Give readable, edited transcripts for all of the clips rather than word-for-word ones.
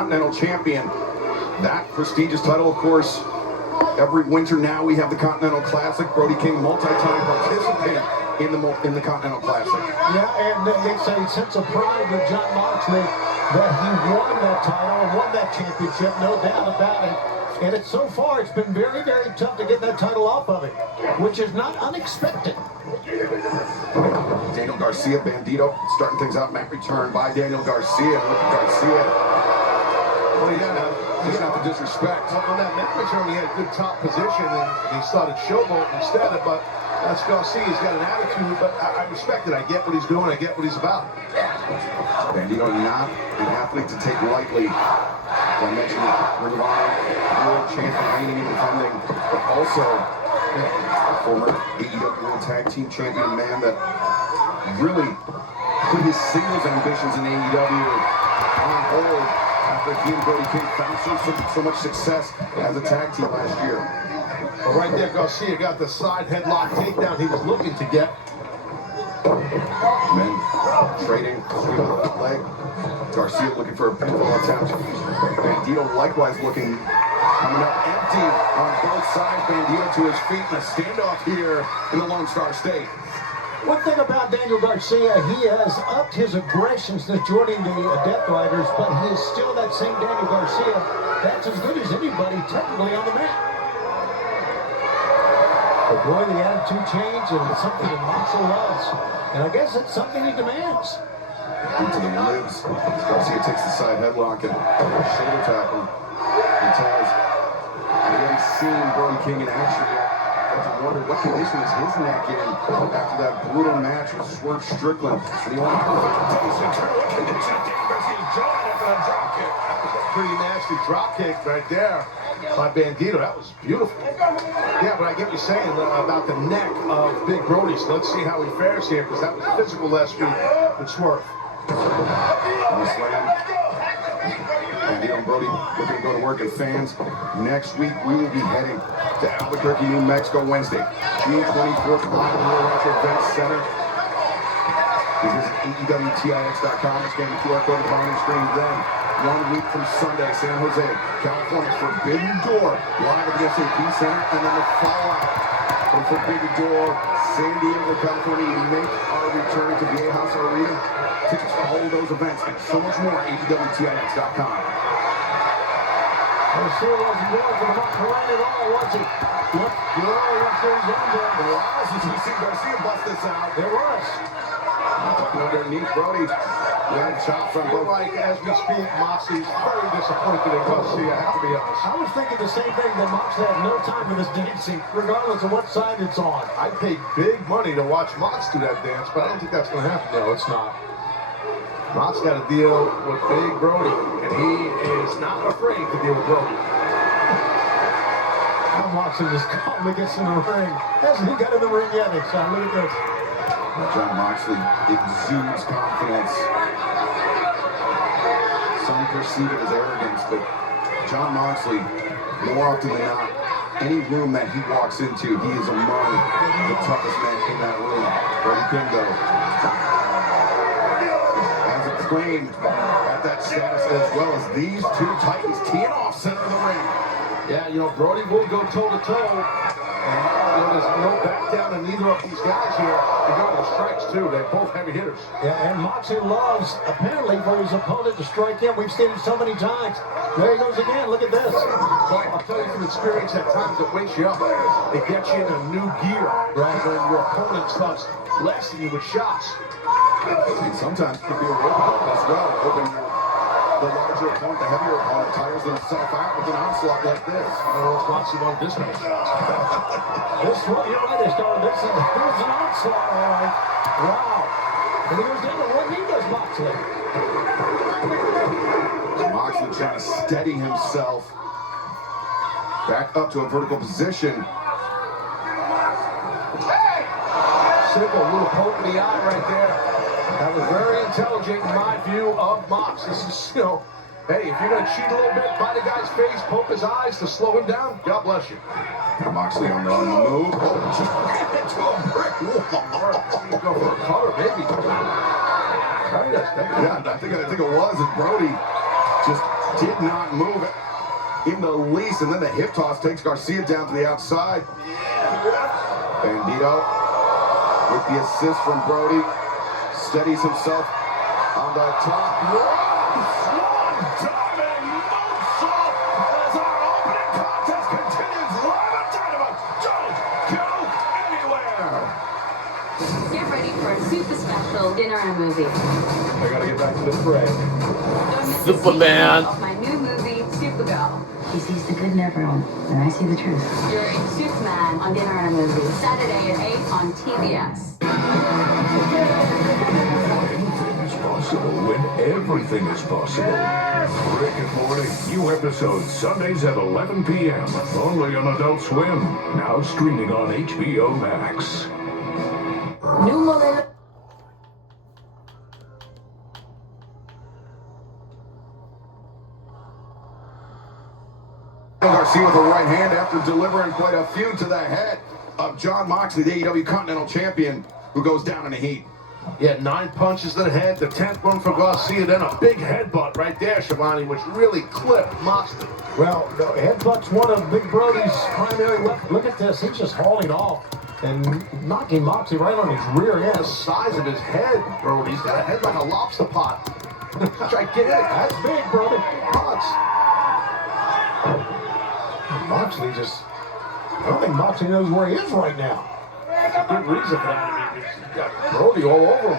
Continental champion. That prestigious title, of course, every winter now we have the Continental Classic. Brody King, multi-time participant in the Continental Classic. Yeah, and it's a sense of pride with Jon Moxley that he won that title and won that championship, no doubt about it. And so far, it's been very, very tough to get that title off of it, which is not unexpected. Daniel Garcia, Bandito, starting things out. Mat return by Daniel Garcia. Well, he's not the disrespect. On that mat return, he had a good top position, and he started showboating instead. But that's Garcia. He's got an attitude, but I respect it. I get what he's doing. I get what he's about. Bandito, not an athlete to take lightly. As I mentioned, Ring of Honor, world champion, reigning and defending, but also a former AEW World Tag Team Champion, man that really put his singles ambitions in AEW on hold after he and Brody King found so much success as a tag team last year. Well, right there, Garcia got the side headlock takedown he was looking to get. Men trading, sweep of the left leg. Garcia looking for a pinfall attempt. Bandito likewise looking, coming up empty on both sides. Bandito to his feet in a standoff here in the Lone Star State. One thing about Daniel Garcia, he has upped his aggression since joining the Death Riders, but he is still that same Daniel Garcia. That's as good as anybody technically on the mat. But boy, the attitude change, and it's something that Moxley loves. And I guess it's something he demands. Into the ribs. Garcia takes the side headlock and shoulder tackle. And tells, we haven't seen Brody King in action yet. I have to wonder what condition is his neck in after that brutal match with Swerve Strickland. And he only what condition Garcia's jaw after that drop kick. That was a pretty nasty drop kick right there by Bandito. That was beautiful. Yeah, but I get what you're saying about the neck of Big Brody. So let's see how he fares here, because that was physical last week with Swerve. Bandito and Brody looking to go to work, and fans, next week we will be heading to Albuquerque, New Mexico, Wednesday, June 24th, live at the Rio Rancho Event Center. Visit AEWTIX.com and scan the QR code on the screen. Then, 1 week from Sunday, San Jose, California, Forbidden Door, live at the SAP Center, and then the fallout from Forbidden Door, San Diego, California. We make our return to Viejas Arena. Tickets for all of those events and so much more at AEWTIX.com. Garcia wasn't going for the Mark Moran at all, was he? Look, there's Enzo. There was, as we see Garcia bust this out. There was. Underneath Brody. Leg chop from both. Like, as we speak, Moxley's very disappointed in Garcia, I have to be honest. I was thinking the same thing, that Moxley had no time for this dancing, regardless of what side it's on. I'd pay big money to watch Mox do that dance, but I don't think that's going to happen. No, it's not. Mox got to deal with Big Brody, and he is not afraid to deal with Brody. Now Moxley just calmly gets in the ring. Hasn't he got in the ring yet, Nick? So look at this. Jon Moxley exudes confidence. Some perceive it as arrogance, but Jon Moxley, more often than not, any room that he walks into, he is among the toughest men in that room. Brody King, though, has a claim at that status, as well as these two titans teeing off center of the ring. Yeah, you know, Brody will go toe-to-toe. And there's no back down in neither of these guys here. They go to the strikes, too. They're both heavy hitters. Yeah, and Moxley loves, apparently, for his opponent to strike him. We've seen it so many times. There he goes again. Look at this. Boy, I'll tell you from experience, at times it wakes you up. It gets you in a new gear, right? When your opponent starts blasting you with shots. And sometimes it can be a rope as well. Hoping the larger opponent, the heavier opponent, tires themselves out with an onslaught like this. Oh, it's Moxley won this match. This one, you're right, they started this. Here's an onslaught, all right. Wow. And he goes down to one knee, does Moxley. Moxley trying to steady himself back up to a vertical position. Simple little poke in the eye right there. That was very intelligent in my view of Mox. This is, you know, hey, if you're going to cheat a little bit, bite a guy's face, poke his eyes to slow him down, God bless you. Moxley on the move. Oh, just into a brick wall. Go for a cover, maybe. Yeah, I think it was. And Brody just did not move in the least, and then the hip toss takes Garcia down to the outside. Bandito with the assist from Brody steadies himself on the top rope. Swan-diving moonsault as our opening contest continues live on Dynamite. Don't go anywhere. Get ready for a super special dinner and movie. I gotta get back to this parade. Don't miss a Superman. sequel of my new movie, Supergirl. He sees the good in everyone, and I see the truth. You're in Superman on Dinner and a Movie, Saturday at 8 on TBS. Anything's possible when everything is possible. Rick and Morty, new episodes Sundays at 11 p.m. Only on Adult Swim. Now streaming on HBO Max. New model. Garcia with a right hand after delivering quite a few to the head of Jon Moxley, the AEW Continental Champion, who goes down in the heat. Yeah, 9 punches to the head, the 10th one for Garcia, then a big headbutt right there, Shivani, which really clipped Moxley. Well, the headbutt's one of Big Brody's primary weapons. Look at this. He's just hauling off and knocking Moxley right on his rear The end. size of his head, bro. He's got a head like a lobster pot. Gigantic. That's big, brother. Nuts. Moxley just... I don't think Moxley knows where he is right now. There's a good reason for that. I mean, he's got Brody all over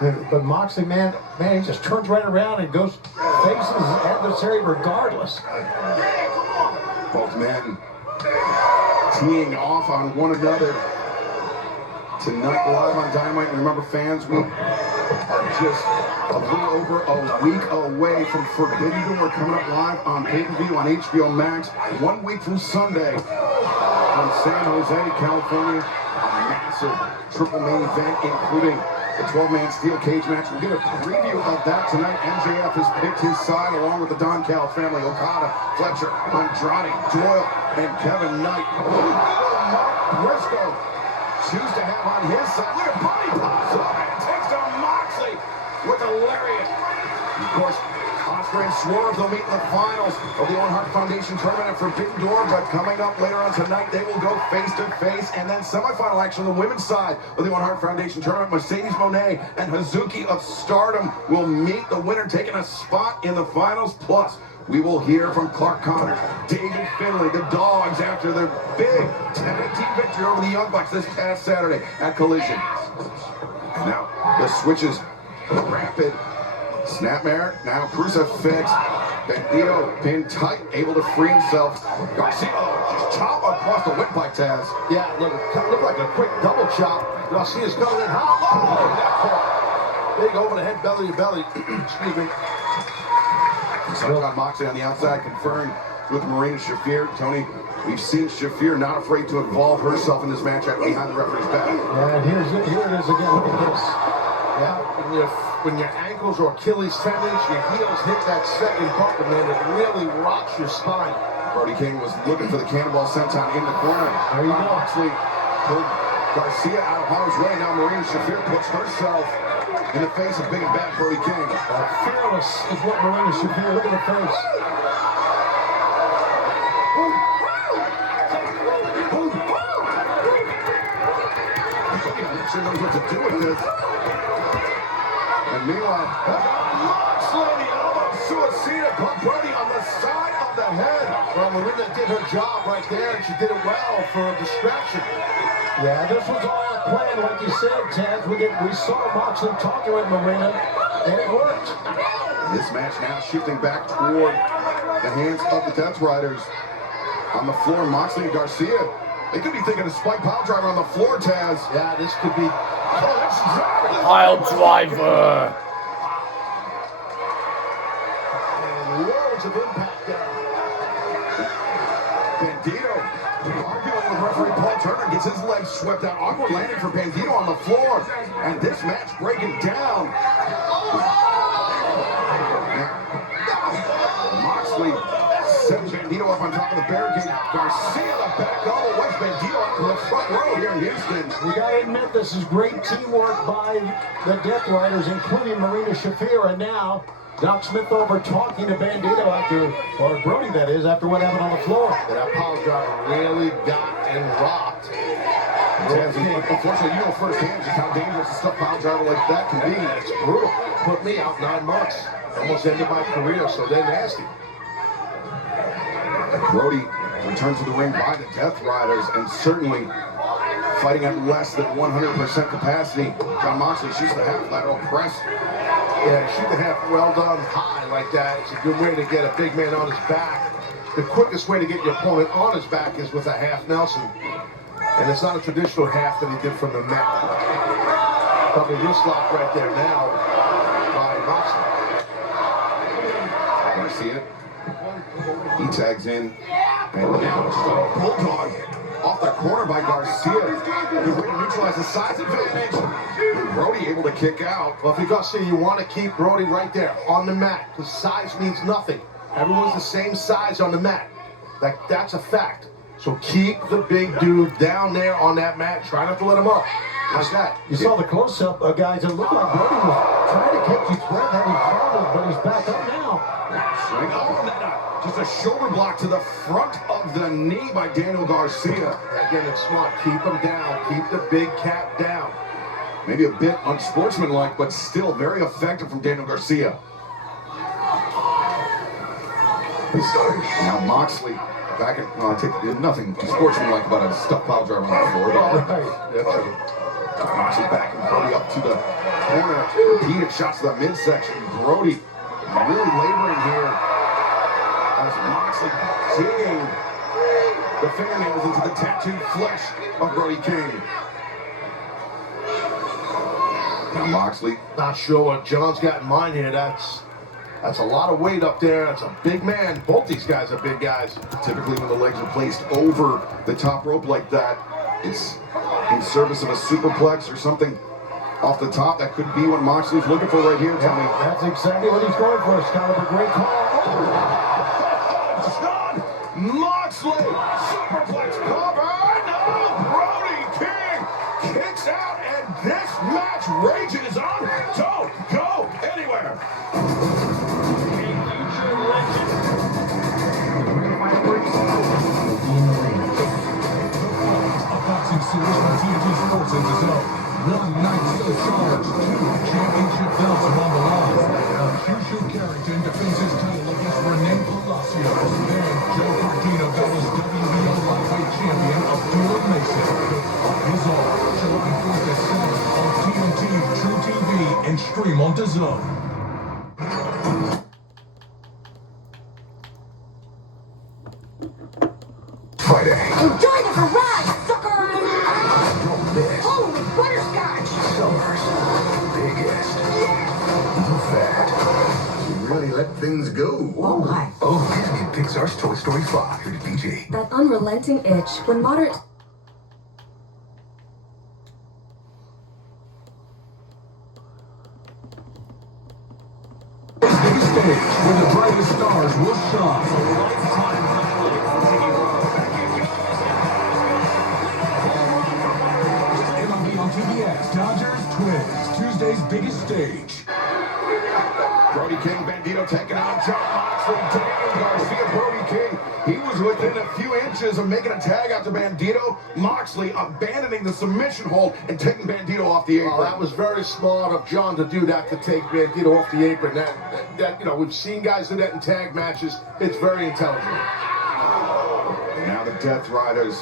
him. But Moxley, man, he just turns right around and goes faces his adversary regardless. Both men teeing off on one another tonight live on Dynamite. Remember, fans, we are just a little over a week away from Forbidden Door coming up live on pay-per-view on HBO Max. 1 week from Sunday from San Jose, California. A massive triple main event, including the 12-man steel cage match. We'll get a preview of that tonight. MJF has picked his side along with the Don Cal family, Okada, Fletcher, Andrade, Doyle, and Kevin Knight. Mark Briscoe choose to have on his side. Look at Bobby pops up and takes down Moxley with a lariat. Of course, Osprey and Swerve, they'll meet in the finals of the Owen Hart Foundation tournament at Forbidden Door, but coming up later on tonight, they will go face-to-face, and then semifinal action on the women's side of the Owen Hart Foundation tournament. Mercedes Moné and Hazuki of Stardom will meet the winner, taking a spot in the finals. Plus, we will hear from Clark Connors, David Finlay, the Dogs, after their big tag team victory over the Young Bucks this past Saturday at Collision. And now, the switches rapid. Snapmare, now crucifix. Bandito pinned tight, able to free himself. Garcia just chop across the windpipe, Taz. Yeah, look, it looked like a quick double chop. Garcia's coming in hot. Oh, he got caught. Big over the head, belly to belly. Excuse me. Jon Moxley on the outside, confirmed with Marina Shafir. Tony, we've seen Shafir not afraid to involve herself in this match behind the referee's back. Yeah, and here it is again. Look at this. Yeah, when your ankles or Achilles tendons, your heels hit that second bumper, man, it really rocks your spine. Brody King was looking for the cannonball senton in the corner. There you go. Moxley pulled Garcia out of harm's way. Now Marina Shafir puts herself in the face of big and bad Brody King. Fearless is what Marina Shafir. Look at the face. Sure knows what to do with this. And meanwhile, Moxley, the elbow suicida, put Brody on the side of the head. Well, Marina did her job right there, and she did it well for a distraction. Yeah, this was all a plan, like you said, Taz. We saw Moxley talking with Marina, and it worked. This match now shifting back toward the hands of the Death Riders. On the floor, Moxley and Garcia. They could be thinking of Spike Pile Driver on the floor, Taz. Yeah, this could be. Oh, that's exactly. Pile driver. And loads of impact there. Bandito arguing with referee Paul Turner, gets his legs swept out. Awkward landing for Bandito on the floor. And this match breaking down. Moxley sets Bandito up on top of the barricade. Garcia, the back elbow, wedge Bandito up to the front row here in Houston. We gotta admit, this is great teamwork by the Death Riders, including Marina Shafir, and now Doc Smith over talking to Bandito after, or Brody that is, after what happened on the floor. That pile driver really got and rocked. Unfortunately, you know firsthand just how dangerous a stuff pile driver like that can be. It's brutal. Put me out 9 months. Almost ended my career, so they're nasty. Brody returned to the ring by the Death Riders and certainly fighting at less than 100% capacity. Jon Moxley shoots the half lateral press. Yeah, shoot the half well done high like that. It's a good way to get a big man on his back. The quickest way to get your opponent on his back is with a half Nelson. And it's not a traditional half that he did from the mat. Probably wrist lock right there now by Moxley. You see it? He tags in. And now it's a bulldog off the corner by Garcia. Good way to neutralize the size advantage. And Brody able to kick out. Well, if you're Garcia, you want to keep Brody right there on the mat, because size means nothing. Everyone's the same size on the mat. That's a fact. So keep the big dude down there on that mat. Try not to let him up. Like that. You saw the close-up, guys. It looked like Brody was trying to catch his breath, having problems, but he's back up now. Swing. Oh, that just a shoulder block to the front of the knee by Daniel Garcia. Again, it's smart. Keep him down. Keep the big cat down. Maybe a bit unsportsmanlike, but still very effective from Daniel Garcia. Now Moxley back at nothing sportsmanlike about a stuck pile driver on the floor. Moxley back and Brody up to the corner. Repeated shots to the midsection. Brody really laboring here as Moxley digging the fingernails into the tattooed flesh of Brody King. Now Moxley. Not sure what John's got in mind here. That's a lot of weight up there. That's a big man. Both these guys are big guys. Typically when the legs are placed over the top rope like that, it's in service of a superplex or something off the top. That could be what Moxley's looking for right here, Tony. That's exactly what he's going for, Excalibur. Great call. Jon Moxley, superplex cover. No, Brody King kicks out, and this match rages on. Don't go anywhere. Boxing series on TNT Sports and DAZN. 1 night still charged. 2 championship belts are on the line. Crucial Carrington defends his title against Rene Palacios. Then Joe Cardino battles WBO lightweight champion Abdullah Mason. His all July 4th at 7 on TNT, True TV, and stream on DAZN. Friday. Enjoy the garage, sucker! Don't miss Holy butterscotch! summer's biggest. The Fat. You really let things go. Oh, hi. Oh, Disney and Pixar's Toy Story 5 rated PG. That unrelenting itch when moderate. Biggest stage where the brightest stars will shine. MLB on TBS, Dodgers, Twins, Tuesday's biggest stage. Brody King, Bandito taking on Jon Moxley. Daniel Garcia, Brody King. He was within a few inches of making a tag out to Bandito. Moxley abandoning the submission hold and taking Bandito off the apron. Oh, that was very smart of John to do that, to take Bandito off the apron. That we've seen guys do that in tag matches. It's very intelligent. And now the Death Riders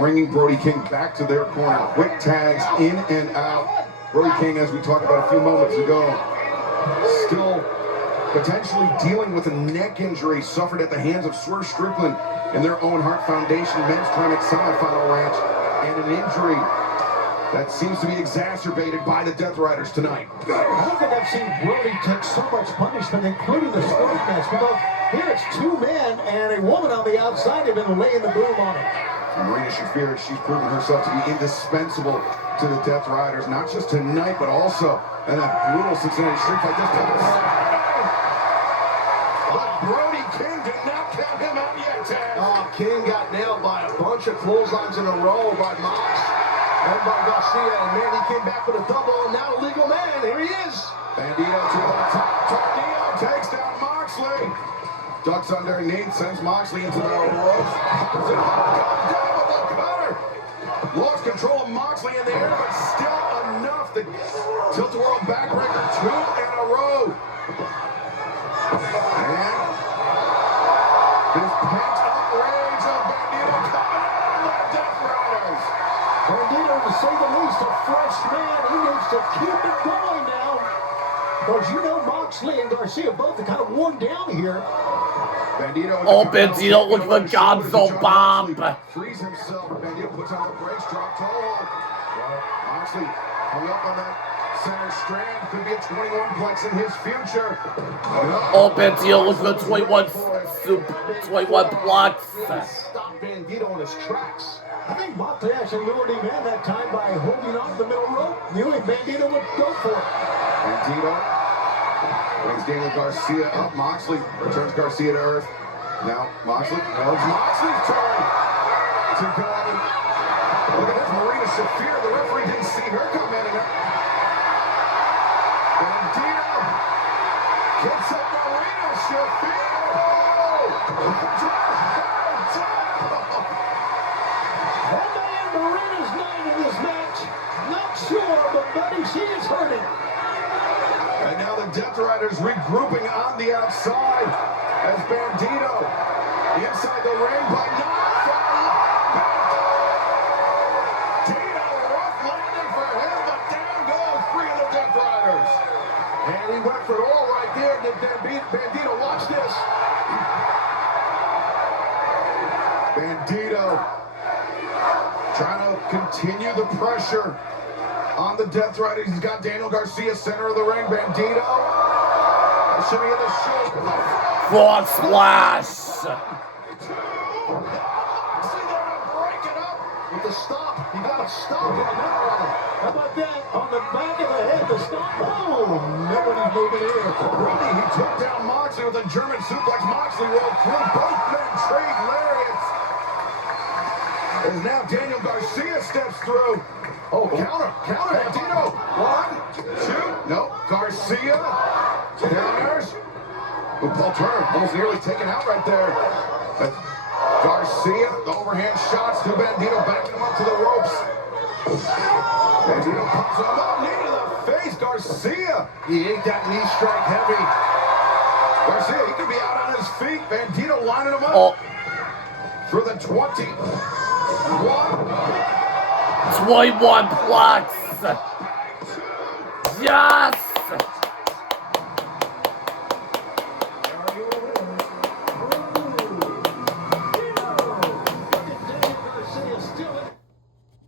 bringing Brody King back to their corner. Quick tags in and out. Brody King, as we talked about a few moments ago, still potentially dealing with a neck injury suffered at the hands of Swerve Strickland in their Owen Hart Foundation men's tournament semifinal match, and an injury that seems to be exacerbated by the Death Riders tonight. I don't think I've seen Brody take so much punishment, including the squash match, because here it's 2 men and a woman on the outside have been laying the boom on it. Marina Shafir, she's proven herself to be indispensable to the Death Riders, not just tonight, but also in that brutal Cincinnati street fight. But Brody King did not count him out yet, Taz. King got nailed by a bunch of clotheslines in a row by Mox. And by Garcia, and Manny came back with a double, and now a legal man. Here he is. Bandito to the top. Tornillo takes down Moxley. Ducks underneath, sends Moxley into the ropes. Comes down with the cutter. Lost control of Moxley in the air, but still enough to tilt the world backbreaker 2 in a row. And this pent-up rage of Bandito coming out of the Death Riders. Bandito, to say the least, a fresh man. He needs to keep it going now. Because you know Moxley and Garcia both are kind of worn down here. Bandito Oh, Bandito with the Gonzo bomb. Frees himself. Bandito puts on the brakes, drop toe. Moxley hung up on that center strand. Could be a 21-plex in his future. Oh, Bandito with the 21 blocks. Stop Bandito in his tracks. I think Moxley actually lured him in that time by holding off the middle rope. Knew Bandito would go for it. Bandito brings Daniel Garcia up. Moxley returns Garcia to earth. Now Moxley, no, it's Moxley's turn to go up and look at this. Marina Shafir, the referee didn't see her come in. And Bandito gets up Marina Shafir. That man Marina's name in this match. Not sure, but buddy, she is hurting. And now the Death Riders regrouping on the outside as Bandito inside the ring, but not for long. Bandito, rough landing for him, but down goes 3 of the Death Riders. And he went for it all right there. Did Bandito, watch this. Bandito trying to continue the pressure on the Death Riders. He's got Daniel Garcia center of the ring. Bandito. That should be in the shoulder. Frog splash. Break it up. With the stop. You got to stop on that one. How about that? On the back of the head, the stop. Oh, nobody's moving here. Brody, he took down Moxley with a German suplex. Moxley rolled through. Both men trade lariats. As now Daniel Garcia steps through. Oh, counter, Bandito. 1, 2, no, Garcia. Counters. Ooh, Paul Turner almost nearly taken out right there. But Garcia, the overhand shots to Bandito, backing him up to the ropes. Bandito pumps him up, knee to the face. Garcia, He ate that knee strike heavy. Garcia, he could be out on his feet. Bandito lining him up Oh, for the 21. 21 blocks. Yes.